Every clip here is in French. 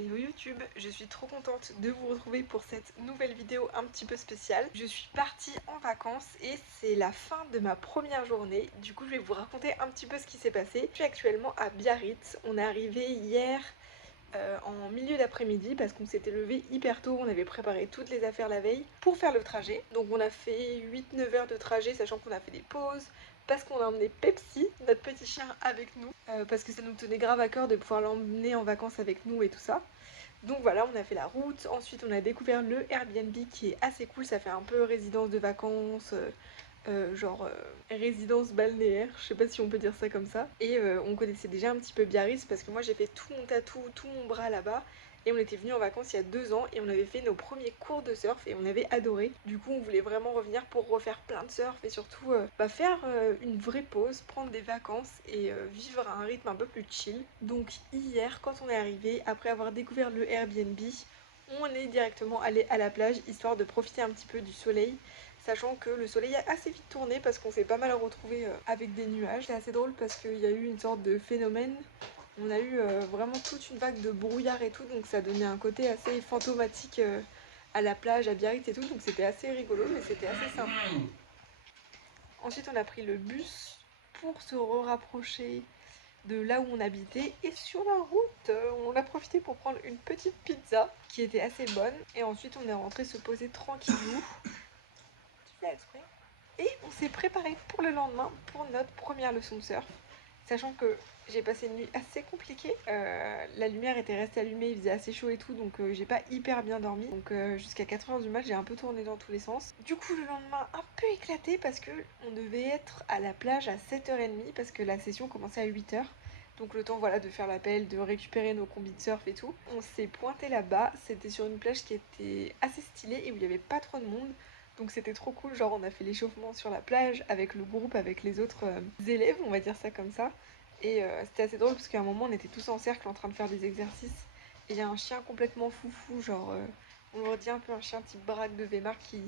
Hello YouTube, je suis trop contente de vous retrouver pour cette nouvelle vidéo un petit peu spéciale. Je suis partie en vacances et c'est la fin de ma première journée. Du coup je vais vous raconter un petit peu ce qui s'est passé. Je suis actuellement à Biarritz. On est arrivé hier en milieu d'après-midi parce qu'on s'était levé hyper tôt. On avait préparé toutes les affaires la veille pour faire le trajet. Donc on a fait 8-9 heures de trajet, sachant qu'on a fait des pauses parce qu'on a emmené Pepsi, notre petit chien, avec nous, parce que ça nous tenait grave à cœur de pouvoir l'emmener en vacances avec nous et tout ça. Donc voilà, on a fait la route, ensuite on a découvert le Airbnb qui est assez cool, ça fait un peu résidence de vacances, résidence balnéaire, je sais pas si on peut dire ça comme ça. Et on connaissait déjà un petit peu Biarritz parce que moi j'ai fait tout mon tatou, tout mon bras là-bas. Et on était venus en vacances il y a 2 ans et on avait fait nos premiers cours de surf et on avait adoré. Du coup on voulait vraiment revenir pour refaire plein de surf et surtout faire une vraie pause, prendre des vacances et vivre à un rythme un peu plus chill. Donc hier quand on est arrivé, après avoir découvert le Airbnb, on est directement allé à la plage histoire de profiter un petit peu du soleil. Sachant que le soleil a assez vite tourné parce qu'on s'est pas mal retrouvé avec des nuages. C'est assez drôle parce qu'il y a eu une sorte de phénomène. On a eu vraiment toute une vague de brouillard et tout, donc ça donnait un côté assez fantomatique à la plage, à Biarritz et tout, donc c'était assez rigolo, mais c'était assez sympa. Ensuite on a pris le bus pour se rapprocher de là où on habitait, et sur la route on a profité pour prendre une petite pizza qui était assez bonne, et ensuite on est rentré se poser tranquillou. Tu fais exprès. Et on s'est préparé pour le lendemain pour notre première leçon de surf. Sachant que j'ai passé une nuit assez compliquée. La lumière était restée allumée, il faisait assez chaud et tout, donc j'ai pas hyper bien dormi. Donc jusqu'à 4h du mat, j'ai un peu tourné dans tous les sens. Du coup, le lendemain, un peu éclaté parce que on devait être à la plage à 7h30 parce que la session commençait à 8h. Donc le temps voilà de faire l'appel, de récupérer nos combis de surf et tout. On s'est pointé là-bas, c'était sur une plage qui était assez stylée et où il n'y avait pas trop de monde. Donc c'était trop cool, genre on a fait l'échauffement sur la plage avec le groupe, avec les autres élèves, on va dire ça comme ça. Et c'était assez drôle parce qu'à un moment on était tous en cercle en train de faire des exercices. Et il y a un chien complètement foufou, genre on leur dit un peu un chien type baraque de Weimar qui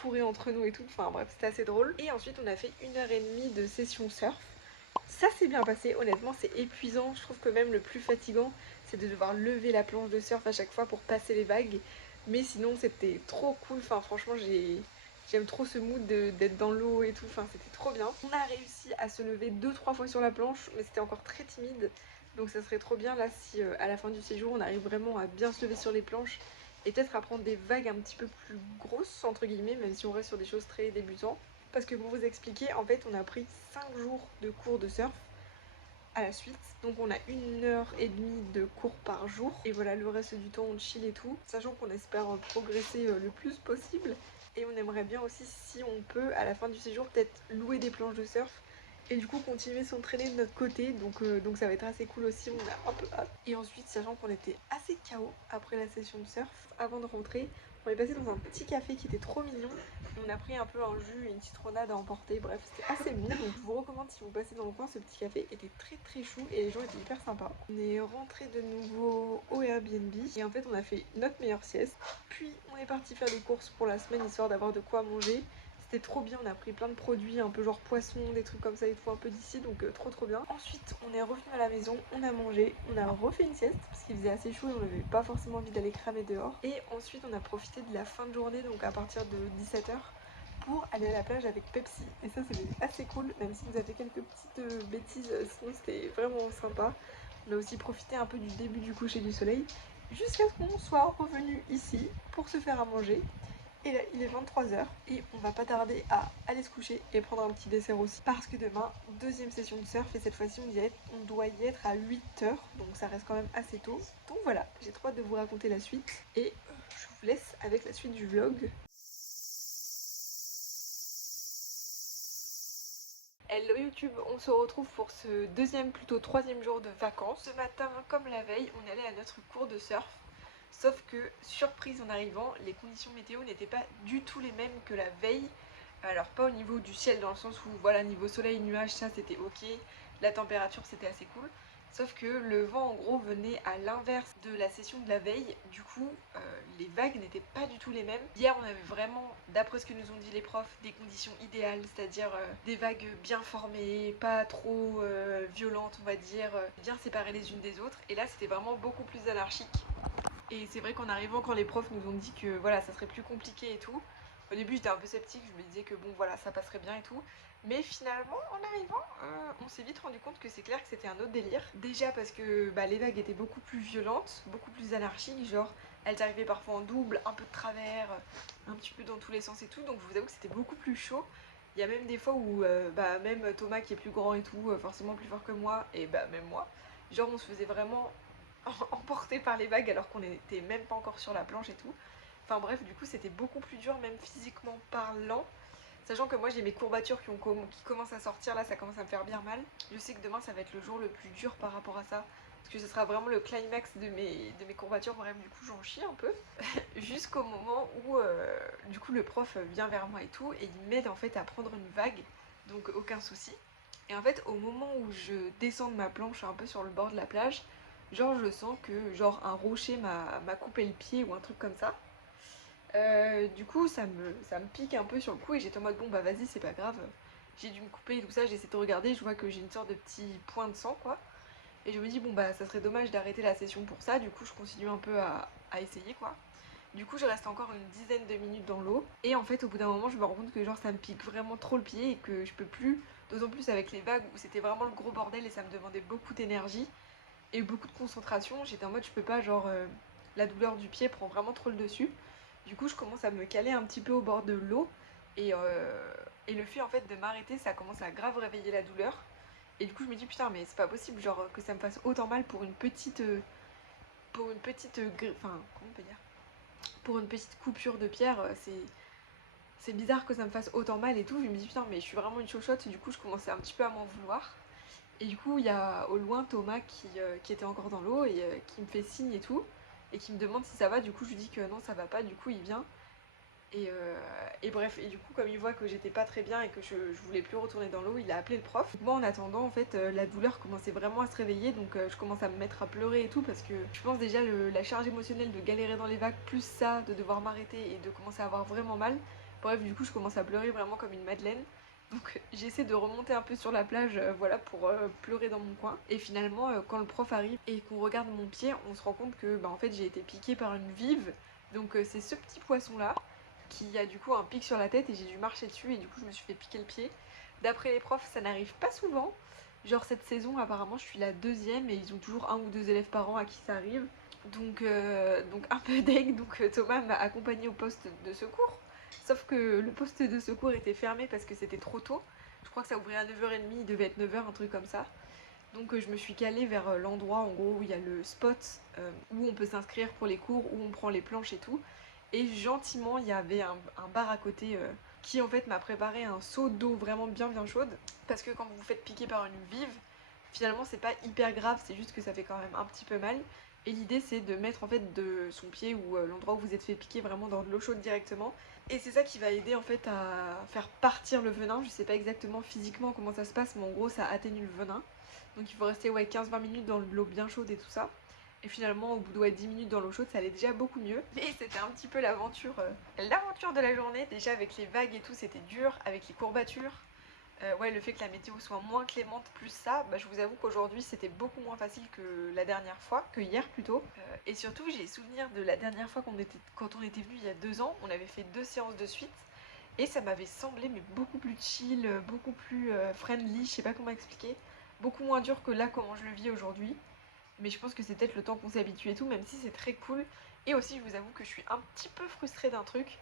courait entre nous et tout. Enfin bref, c'était assez drôle. Et ensuite on a fait 1h30 de session surf. Ça s'est bien passé, honnêtement c'est épuisant. Je trouve que même le plus fatigant c'est de devoir lever la planche de surf à chaque fois pour passer les vagues. Mais sinon c'était trop cool, enfin franchement j'aime trop ce mood d'être dans l'eau et tout, enfin c'était trop bien. On a réussi à se lever 2-3 fois sur la planche, mais c'était encore très timide. Donc ça serait trop bien là si à la fin du séjour on arrive vraiment à bien se lever sur les planches et peut-être à prendre des vagues un petit peu plus grosses entre guillemets, même si on reste sur des choses très débutantes. Parce que pour vous expliquer, en fait on a pris 5 jours de cours de surf à la suite. Donc on a 1h30 de cours par jour. Et voilà, le reste du temps on chill et tout. Sachant qu'on espère progresser le plus possible. Et on aimerait bien aussi, si on peut, à la fin du séjour, peut-être louer des planches de surf. Et du coup continuer à s'entraîner de notre côté. Donc ça va être assez cool aussi, on a un peu hâte. Et ensuite, sachant qu'on était assez KO après la session de surf, avant de rentrer, on est passé dans un petit café qui était trop mignon. On a pris un peu un jus et une citronnade à emporter, bref c'était assez bon. Donc je vous recommande si vous passez dans le coin, ce petit café était très très chou et les gens étaient hyper sympas. On est rentré de nouveau au Airbnb et en fait on a fait notre meilleure sieste. Puis on est parti faire des courses pour la semaine histoire d'avoir de quoi manger. C'était trop bien, on a pris plein de produits un peu genre poisson, des trucs comme ça et tout un peu d'ici, donc trop bien. Ensuite on est revenu à la maison, on a mangé, on a refait une sieste parce qu'il faisait assez chaud et on n'avait pas forcément envie d'aller cramer dehors. Et ensuite on a profité de la fin de journée, donc à partir de 17h, pour aller à la plage avec Pepsi. Et ça c'était assez cool, même si vous avez quelques petites bêtises, sinon c'était vraiment sympa. On a aussi profité un peu du début du coucher du soleil, jusqu'à ce qu'on soit revenu ici pour se faire à manger. Et là il est 23h et on va pas tarder à aller se coucher et prendre un petit dessert aussi. Parce que demain, deuxième session de surf et cette fois-ci on doit y être à 8h, donc ça reste quand même assez tôt. Donc voilà, j'ai trop hâte de vous raconter la suite et je vous laisse avec la suite du vlog. Hello YouTube, on se retrouve pour ce deuxième, plutôt troisième jour de vacances. Ce matin, comme la veille, on allait à notre cours de surf. Sauf que, surprise en arrivant, les conditions météo n'étaient pas du tout les mêmes que la veille. Alors pas au niveau du ciel, dans le sens où voilà, niveau soleil, nuages, ça c'était ok. La température c'était assez cool. Sauf que le vent en gros venait à l'inverse de la session de la veille, du coup les vagues n'étaient pas du tout les mêmes. Hier on avait vraiment, d'après ce que nous ont dit les profs, des conditions idéales, c'est-à-dire des vagues bien formées, pas trop violentes on va dire, bien séparées les unes des autres, et là c'était vraiment beaucoup plus anarchique. Et c'est vrai qu'en arrivant, quand les profs nous ont dit que voilà, ça serait plus compliqué et tout, au début j'étais un peu sceptique, je me disais que bon voilà, ça passerait bien et tout. Mais finalement, en arrivant, on s'est vite rendu compte que c'est clair que c'était un autre délire. Déjà parce que les vagues étaient beaucoup plus violentes, beaucoup plus anarchiques, genre elles arrivaient parfois en double, un peu de travers, un petit peu dans tous les sens et tout, donc je vous avoue que c'était beaucoup plus chaud. Il y a même des fois où même Thomas qui est plus grand et tout, forcément plus fort que moi, et même moi, genre on se faisait vraiment emporté par les vagues alors qu'on n'était même pas encore sur la planche et tout. Enfin bref, du coup c'était beaucoup plus dur même physiquement parlant. Sachant que moi j'ai mes courbatures qui commencent à sortir, là ça commence à me faire bien mal. Je sais que demain ça va être le jour le plus dur par rapport à ça. Parce que ce sera vraiment le climax de mes courbatures. Bref, du coup j'en chie un peu. Jusqu'au moment où du coup le prof vient vers moi et tout. Et il m'aide en fait à prendre une vague. Donc aucun souci. Et en fait au moment où je descends de ma planche un peu sur le bord de la plage, genre je sens que genre un rocher m'a coupé le pied ou un truc comme ça. Du coup ça me pique un peu sur le coup et j'étais en mode bon bah vas-y c'est pas grave, j'ai dû me couper et tout ça, j'essaie de regarder, je vois que j'ai une sorte de petit point de sang quoi. Et je me dis bon bah ça serait dommage d'arrêter la session pour ça, du coup je continue un peu à essayer quoi. Du coup je reste encore une dizaine de minutes dans l'eau et en fait au bout d'un moment je me rends compte que genre ça me pique vraiment trop le pied et que je peux plus, d'autant plus avec les vagues où c'était vraiment le gros bordel et ça me demandait beaucoup d'énergie et beaucoup de concentration. J'étais en mode je peux pas, genre la douleur du pied prend vraiment trop le dessus. Du coup je commence à me caler un petit peu au bord de l'eau et le fait en fait de m'arrêter ça commence à grave réveiller la douleur. Et du coup je me dis putain mais c'est pas possible genre que ça me fasse autant mal pour une petite enfin comment on peut dire, pour une petite coupure de pierre, c'est bizarre que ça me fasse autant mal et tout. Je me dis putain mais je suis vraiment une chochotte. Du coup je commençais un petit peu à m'en vouloir. Et du coup, il y a au loin Thomas qui était encore dans l'eau et qui me fait signe et tout, et qui me demande si ça va. Du coup, je lui dis que non, ça va pas. Du coup, il vient. Et bref, et du coup, comme il voit que j'étais pas très bien et que je voulais plus retourner dans l'eau, il a appelé le prof. Donc moi, en attendant, en fait, la douleur commençait vraiment à se réveiller, donc je commence à me mettre à pleurer et tout, parce que je pense déjà la charge émotionnelle de galérer dans les vagues, plus ça, de devoir m'arrêter et de commencer à avoir vraiment mal. Bref, du coup, je commence à pleurer vraiment comme une madeleine. Donc j'essaie de remonter un peu sur la plage, voilà, pour pleurer dans mon coin. Et finalement, quand le prof arrive et qu'on regarde mon pied, on se rend compte que en fait j'ai été piquée par une vive. Donc c'est ce petit poisson là qui a du coup un pic sur la tête et j'ai dû marcher dessus et du coup je me suis fait piquer le pied. D'après les profs, ça n'arrive pas souvent. Genre cette saison, apparemment, je suis la deuxième et ils ont toujours un ou deux élèves par an à qui ça arrive. Donc un peu deg, donc Thomas m'a accompagné au poste de secours. Sauf que le poste de secours était fermé parce que c'était trop tôt. Je crois que ça ouvrait à 9h30, il devait être 9h, un truc comme ça. Donc je me suis calée vers l'endroit en gros où il y a le spot où on peut s'inscrire pour les cours, où on prend les planches et tout. Et gentiment, il y avait un bar à côté qui en fait m'a préparé un seau d'eau vraiment bien bien chaude. Parce que quand vous vous faites piquer par une vive, finalement c'est pas hyper grave, c'est juste que ça fait quand même un petit peu mal. Et l'idée c'est de mettre en fait de son pied ou l'endroit où vous êtes fait piquer vraiment dans de l'eau chaude directement. Et c'est ça qui va aider en fait à faire partir le venin. Je sais pas exactement physiquement comment ça se passe, mais en gros ça atténue le venin. Donc il faut rester 15-20 minutes dans l'eau bien chaude et tout ça. Et finalement, au bout de 10 minutes dans l'eau chaude, ça allait déjà beaucoup mieux. Mais c'était un petit peu l'aventure de la journée. Déjà avec les vagues et tout, c'était dur. Avec les courbatures, le fait que la météo soit moins clémente, plus ça, je vous avoue qu'aujourd'hui c'était beaucoup moins facile que la dernière fois, que hier plutôt. Et surtout, j'ai souvenir de la dernière fois quand on était venu il y a 2 ans, on avait fait 2 séances de suite. Et ça m'avait semblé mais beaucoup plus chill, beaucoup plus friendly, je sais pas comment expliquer. Beaucoup moins dur que là, comment je le vis aujourd'hui. Mais je pense que c'est peut-être le temps qu'on s'habitue et tout, même si c'est très cool. Et aussi, je vous avoue que je suis un petit peu frustrée d'un truc.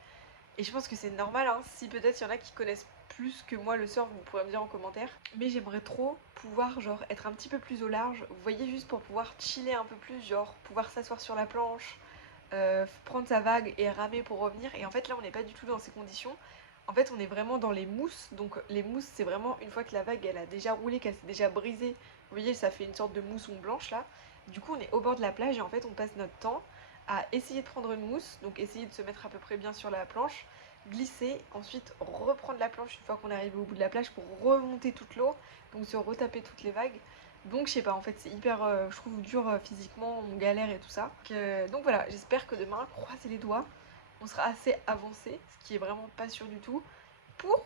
Et je pense que c'est normal, hein. Si peut-être il y en a qui connaissent plus que moi le surf, vous pourrez me dire en commentaire. Mais j'aimerais trop pouvoir genre être un petit peu plus au large. Vous voyez, juste pour pouvoir chiller un peu plus, genre pouvoir s'asseoir sur la planche, prendre sa vague et ramer pour revenir. Et en fait là on n'est pas du tout dans ces conditions. En fait on est vraiment dans les mousses. Donc les mousses c'est vraiment une fois que la vague elle a déjà roulé, qu'elle s'est déjà brisée. Vous voyez ça fait une sorte de mousson blanche là. Du coup on est au bord de la plage et en fait on passe notre temps à essayer de prendre une mousse. Donc essayer de se mettre à peu près bien sur la planche, glisser, ensuite reprendre la planche une fois qu'on est arrivé au bout de la plage pour remonter toute l'eau, donc se retaper toutes les vagues. Donc je sais pas, en fait c'est hyper, je trouve dur physiquement, on galère et tout ça. Donc voilà, j'espère que demain, croisez les doigts, on sera assez avancé, ce qui est vraiment pas sûr du tout, pour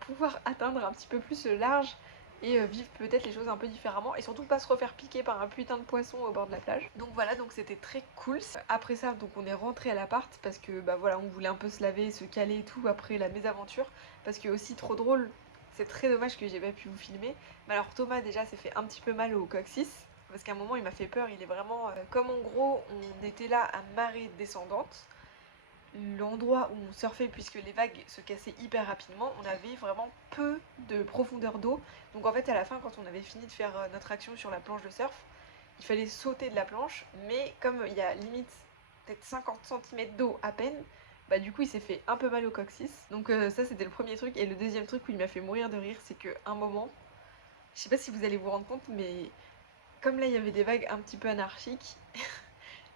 pouvoir atteindre un petit peu plus le large et vivre peut-être les choses un peu différemment et surtout pas se refaire piquer par un putain de poisson au bord de la plage. Donc voilà, donc c'était très cool. Après ça, donc on est rentré à l'appart parce que bah voilà, on voulait un peu se laver, se caler et tout après la mésaventure, parce que aussi trop drôle, c'est très dommage que j'ai pas pu vous filmer. Mais alors Thomas déjà s'est fait un petit peu mal au coccyx parce qu'à un moment il m'a fait peur, il est vraiment comme en gros on était là à marée descendante, l'endroit où on surfait, puisque les vagues se cassaient hyper rapidement, on avait vraiment peu de profondeur d'eau. Donc en fait à la fin, quand on avait fini de faire notre action sur la planche de surf, il fallait sauter de la planche, mais comme il y a limite peut-être 50 cm d'eau à peine, bah du coup il s'est fait un peu mal au coccyx. Donc ça c'était le premier truc. Et le deuxième truc où il m'a fait mourir de rire, c'est qu'à un moment, je sais pas si vous allez vous rendre compte, mais comme là il y avait des vagues un petit peu anarchiques,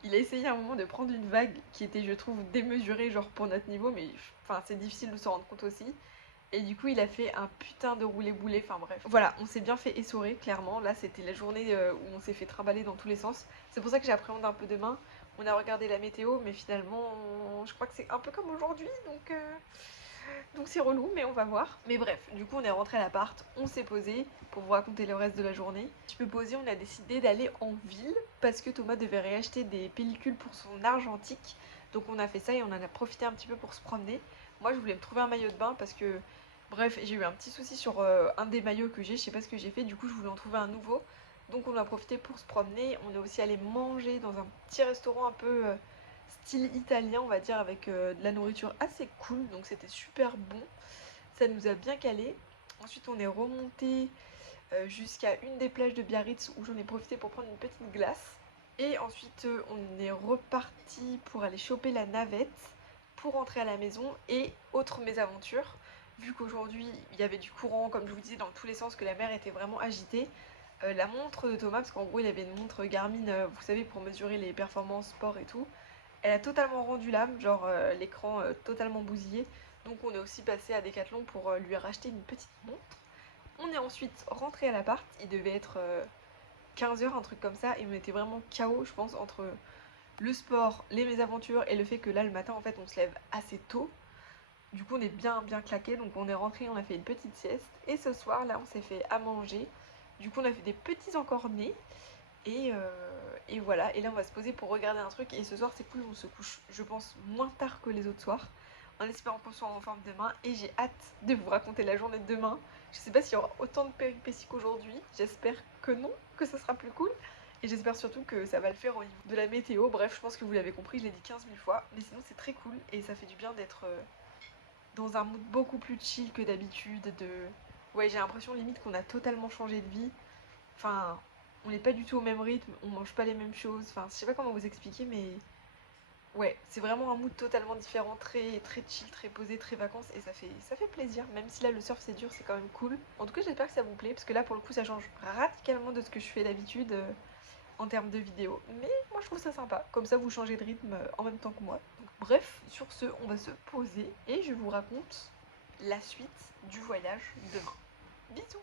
il a essayé à un moment de prendre une vague qui était, je trouve, démesurée, genre pour notre niveau, mais enfin c'est difficile de s'en rendre compte aussi. Et du coup, il a fait un putain de roulé-boulé, enfin bref. Voilà, on s'est bien fait essorer, clairement. Là, c'était la journée où on s'est fait trimballer dans tous les sens. C'est pour ça que j'appréhende un peu demain. On a regardé la météo, mais finalement, je crois que c'est un peu comme aujourd'hui, donc c'est relou, mais on va voir. Mais bref, du coup, on est rentré à l'appart, on s'est posé pour vous raconter le reste de la journée. Un petit peu posé, on a décidé d'aller en ville parce que Thomas devait réacheter des pellicules pour son argentique. Donc on a fait ça et on en a profité un petit peu pour se promener. Moi, je voulais me trouver un maillot de bain parce que, bref, j'ai eu un petit souci sur un des maillots que j'ai, je sais pas ce que j'ai fait, du coup, je voulais en trouver un nouveau. Donc on a profité pour se promener. On est aussi allé manger dans un petit restaurant un peu style italien, on va dire, avec de la nourriture assez cool, donc c'était super bon. Ça nous a bien calé. Ensuite, on est remonté jusqu'à une des plages de Biarritz où j'en ai profité pour prendre une petite glace. Et ensuite, on est reparti pour aller choper la navette pour rentrer à la maison. Et autre mésaventure, vu qu'aujourd'hui il y avait du courant, comme je vous disais, dans tous les sens, que la mer était vraiment agitée, la montre de Thomas, parce qu'en gros il avait une montre Garmin, vous savez, pour mesurer les performances sport et tout, elle a totalement rendu l'âme, genre l'écran totalement bousillé. Donc on est aussi passé à Decathlon pour lui racheter une petite montre. On est ensuite rentré à l'appart, il devait être 15 h, un truc comme ça, et on était vraiment KO, je pense, entre le sport, les mésaventures et le fait que là le matin en fait on se lève assez tôt. Du coup on est bien claqué, donc on est rentré, on a fait une petite sieste, et ce soir là on s'est fait à manger. Du coup on a fait des petits encornets. Et voilà, et là on va se poser pour regarder un truc. Et ce soir c'est cool, on se couche je pense moins tard que les autres soirs, en espérant qu'on soit en forme demain. Et j'ai hâte de vous raconter la journée de demain. Je sais pas s'il y aura autant de péripéties qu'aujourd'hui, j'espère que non, que ça sera plus cool. Et j'espère surtout que ça va le faire au niveau de la météo. Bref, je pense que vous l'avez compris, je l'ai dit 15 000 fois. Mais sinon c'est très cool et ça fait du bien d'être dans un mood beaucoup plus chill que d'habitude. Ouais, j'ai l'impression limite qu'on a totalement changé de vie. Enfin, on n'est pas du tout au même rythme, on mange pas les mêmes choses. Enfin, je sais pas comment vous expliquer, mais ouais, c'est vraiment un mood totalement différent, très chill, très posé, très vacances, et ça fait plaisir. Même si là le surf c'est dur, c'est quand même cool. En tout cas, j'espère que ça vous plaît, parce que là pour le coup ça change radicalement de ce que je fais d'habitude en termes de vidéos. Mais moi je trouve ça sympa, comme ça vous changez de rythme en même temps que moi. Donc, bref, sur ce, on va se poser et je vous raconte la suite du voyage demain. Bisous.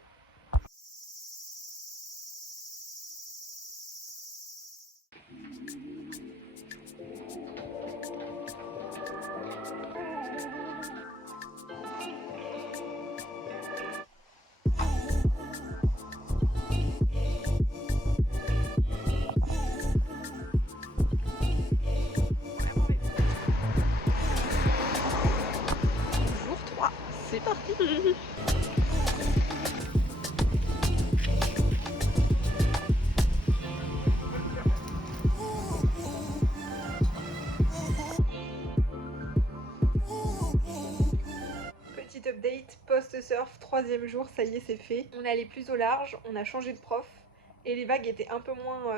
Jour 3, c'est parti. Petite update post-surf, troisième jour, ça y est, c'est fait. On est allé plus au large, on a changé de prof, et les vagues étaient un peu moins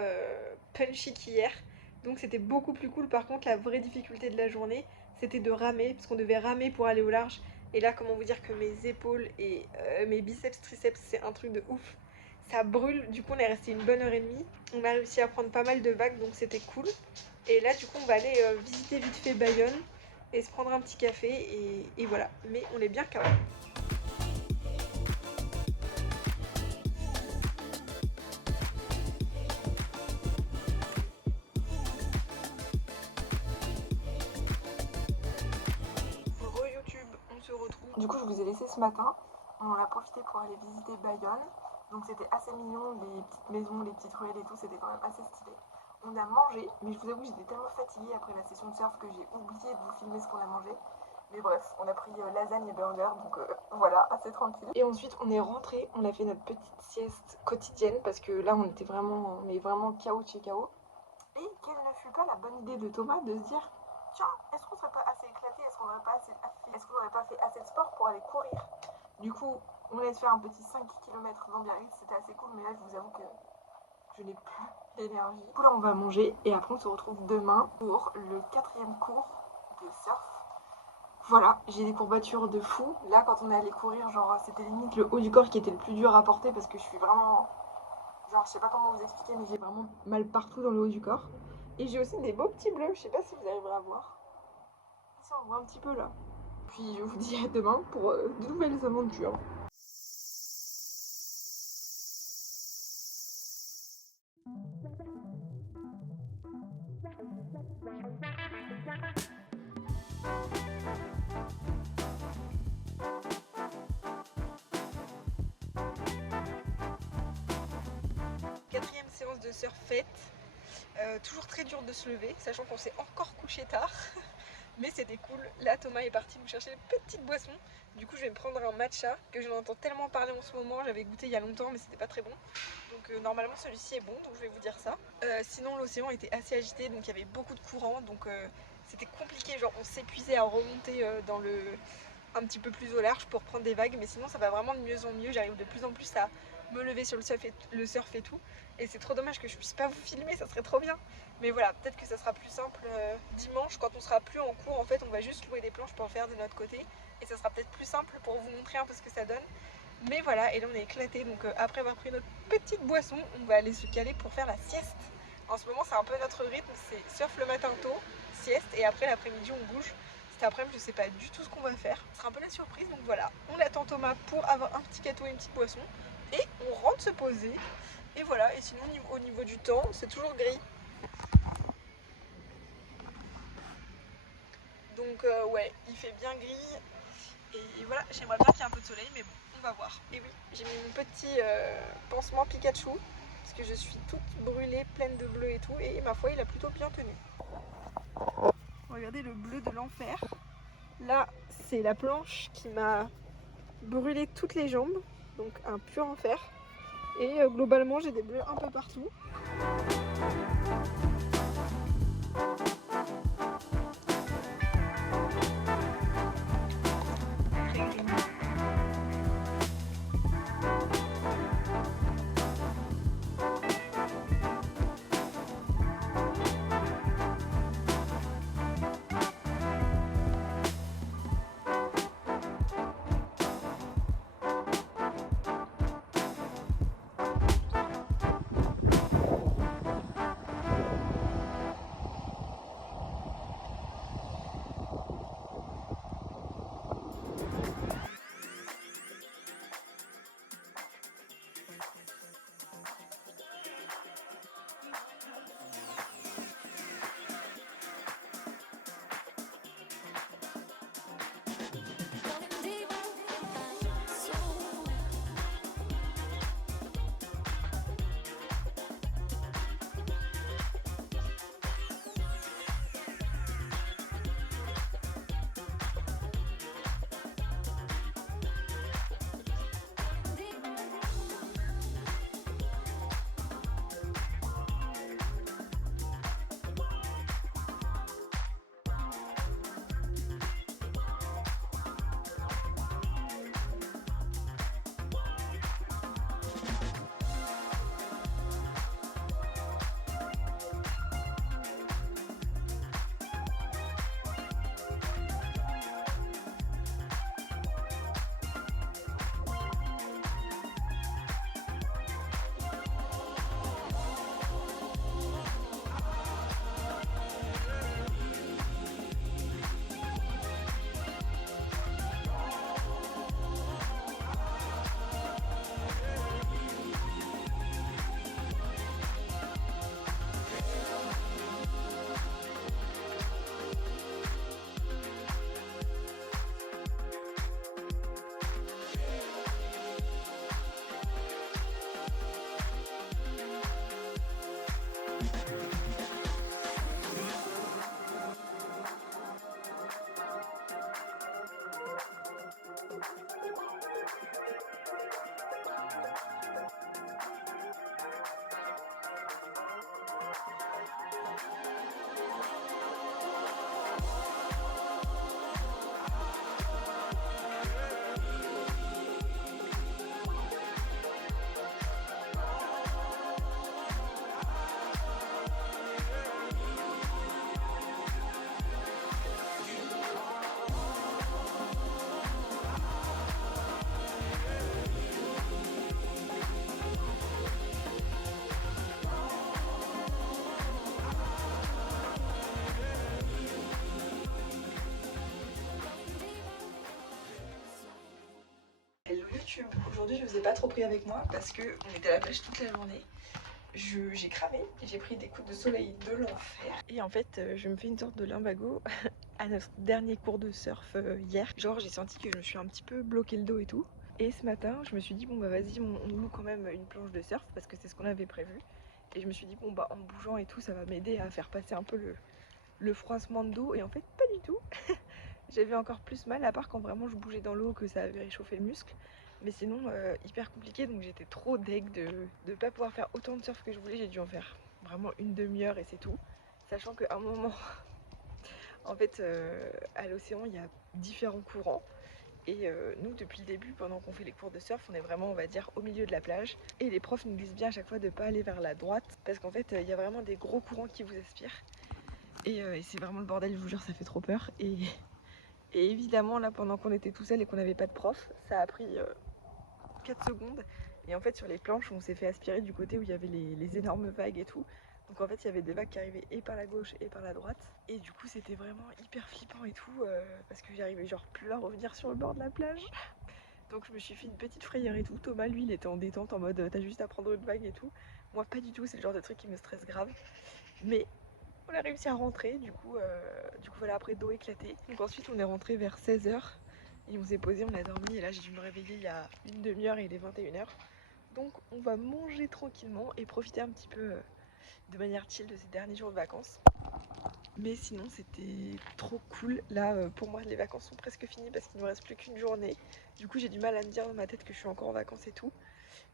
punchy qu'hier, donc c'était beaucoup plus cool. Par contre, la vraie difficulté de la journée, c'était de ramer, parce qu'on devait ramer pour aller au large. Et là, comment vous dire que mes épaules et mes biceps, triceps, c'est un truc de ouf. Ça brûle, du coup on est resté une bonne heure et demie. On a réussi à prendre pas mal de vagues, donc c'était cool. Et là, du coup, on va aller visiter vite fait Bayonne et se prendre un petit café et voilà. Mais on est bien KO. Du coup je vous ai laissé ce matin, on a profité pour aller visiter Bayonne. Donc c'était assez mignon, les petites maisons, les petites ruelles et tout, c'était quand même assez stylé. On a mangé, mais je vous avoue j'étais tellement fatiguée après la session de surf que j'ai oublié de vous filmer ce qu'on a mangé. Mais bref, on a pris lasagne et burger, donc voilà, assez tranquille. Et ensuite on est rentré, on a fait notre petite sieste quotidienne parce que là on était vraiment, mais vraiment KO de chez KO. Et quelle ne fut pas la bonne idée de Thomas de se dire tiens, est-ce qu'on serait pas assez éclaté, est-ce qu'on n'aurait pas fait assez de sport pour aller courir. Du coup, on allait se faire un petit 5 km dans Biarritz, c'était assez cool, mais là je vous avoue que je n'ai plus l'énergie. Du coup là on va manger et après on se retrouve demain pour le 4e cours de surf. Voilà, j'ai des courbatures de fou. Là quand on est allé courir, genre c'était limite le haut du corps qui était le plus dur à porter parce que je suis vraiment... Genre je sais pas comment vous expliquer mais j'ai vraiment mal partout dans le haut du corps. Et j'ai aussi des beaux petits bleus, je sais pas si vous arriverez à voir. Ici on voit un petit peu là. Puis je vous dis à demain pour de nouvelles aventures. Quatrième séance de surf faite. Toujours très dur de se lever, sachant qu'on s'est encore couché tard. Mais c'était cool. Là Thomas est parti me chercher une petite boisson. Du coup je vais me prendre un matcha que j'en entends tellement parler en ce moment. J'avais goûté il y a longtemps mais c'était pas très bon. Donc normalement celui-ci est bon, donc je vais vous dire ça. Sinon l'océan était assez agité, donc il y avait beaucoup de courant. Donc c'était compliqué, genre on s'épuisait à remonter dans le... un petit peu plus au large pour prendre des vagues. Mais sinon ça va vraiment de mieux en mieux. J'arrive de plus en plus à me lever sur le surf et tout. Et c'est trop dommage que je puisse pas vous filmer, ça serait trop bien. Mais voilà, peut-être que ça sera plus simple dimanche quand on sera plus en cours. En fait, on va juste louer des planches pour le faire de notre côté. Et ça sera peut-être plus simple pour vous montrer un peu ce que ça donne. Mais voilà, et là on est éclaté. Donc après avoir pris notre petite boisson, on va aller se caler pour faire la sieste. En ce moment, c'est un peu notre rythme. C'est surf le matin tôt, sieste, et après l'après-midi on bouge. Cet après-midi, je sais pas du tout ce qu'on va faire. Ce sera un peu la surprise. Donc voilà, on attend Thomas pour avoir un petit gâteau et une petite boisson. Et on rentre se poser. Et voilà, et sinon au niveau du temps, c'est toujours gris. Donc ouais, il fait bien gris. Et voilà, j'aimerais bien qu'il y ait un peu de soleil, mais bon, on va voir. Et oui, j'ai mis mon petit pansement Pikachu, parce que je suis toute brûlée, pleine de bleu et tout. Et ma foi, il a plutôt bien tenu. Regardez le bleu de l'enfer. Là, c'est la planche qui m'a brûlé toutes les jambes. Donc un pur enfer. Et globalement, j'ai des bleus un peu partout. YouTube. Aujourd'hui je vous ai pas trop pris avec moi parce que on était à la plage toute la journée. J'ai cramé, j'ai pris des coups de soleil de l'enfer. Et en fait je me fais une sorte de lumbago à notre dernier cours de surf hier. Genre j'ai senti que je me suis un petit peu bloqué le dos et tout. Et ce matin je me suis dit bon bah vas-y on loue quand même une planche de surf parce que c'est ce qu'on avait prévu. Et je me suis dit bon bah en bougeant et tout ça va m'aider à faire passer un peu le froissement de dos. Et en fait pas du tout. J'avais encore plus mal à part quand vraiment je bougeais dans l'eau que ça avait réchauffé le muscle. Mais sinon hyper compliqué, donc j'étais trop deg de ne pas pouvoir faire autant de surf que je voulais. J'ai dû en faire vraiment une demi-heure et c'est tout. Sachant qu'à un moment, en fait à l'océan il y a différents courants. Et nous depuis le début, pendant qu'on fait les cours de surf, on est vraiment on va dire au milieu de la plage. Et les profs nous disent bien à chaque fois de ne pas aller vers la droite. Parce qu'en fait il y a vraiment des gros courants qui vous aspirent. Et c'est vraiment le bordel, je vous jure, ça fait trop peur. Et évidemment, là, pendant qu'on était tout seul et qu'on n'avait pas de prof, ça a pris 4 secondes. Et en fait, sur les planches, on s'est fait aspirer du côté où il y avait les énormes vagues et tout. Donc en fait, il y avait des vagues qui arrivaient et par la gauche et par la droite. Et du coup, c'était vraiment hyper flippant et tout, parce que j'arrivais genre plus à revenir sur le bord de la plage. Donc je me suis fait une petite frayeur et tout. Thomas, lui, il était en détente, en mode t'as juste à prendre une vague et tout. Moi, pas du tout, c'est le genre de truc qui me stresse grave. Mais on a réussi à rentrer, du coup voilà, après dos éclaté. Donc ensuite on est rentré vers 16h et on s'est posé, on a dormi et là j'ai dû me réveiller il y a une demi-heure et il est 21h. Donc on va manger tranquillement et profiter un petit peu de manière chill de ces derniers jours de vacances. Mais sinon c'était trop cool. Là pour moi les vacances sont presque finies parce qu'il ne me reste plus qu'une journée. Du coup j'ai du mal à me dire dans ma tête que je suis encore en vacances et tout.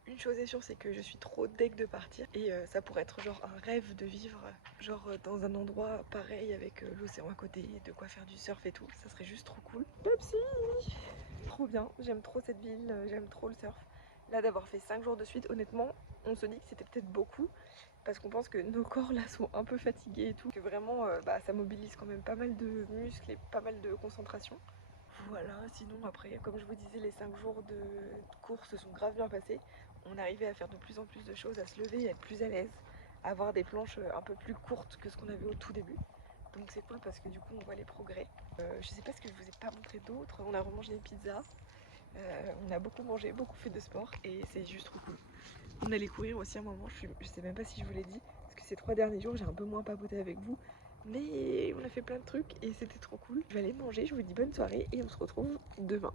Une chose est sûre, c'est que je suis trop deg de partir et ça pourrait être genre un rêve de vivre genre dans un endroit pareil avec l'océan à côté, de quoi faire du surf et tout, ça serait juste trop cool. Pepsi. Trop bien, j'aime trop cette ville, j'aime trop le surf. Là d'avoir fait 5 jours de suite, honnêtement, on se dit que c'était peut-être beaucoup parce qu'on pense que nos corps là sont un peu fatigués et tout, que vraiment ça mobilise quand même pas mal de muscles et pas mal de concentration. Voilà, sinon après, comme je vous disais, les 5 jours de course se sont grave bien passés. On arrivait à faire de plus en plus de choses, à se lever, à être plus à l'aise, à avoir des planches un peu plus courtes que ce qu'on avait au tout début. Donc c'est cool parce que du coup on voit les progrès. Je sais pas ce que je vous ai pas montré d'autre. On a remangé des pizzas, on a beaucoup mangé, beaucoup fait de sport et c'est juste trop cool. On allait courir aussi un moment, je sais même pas si je vous l'ai dit, parce que ces 3 derniers jours j'ai un peu moins papoté avec vous. Mais on a fait plein de trucs et c'était trop cool. Je vais aller manger, je vous dis bonne soirée et on se retrouve demain.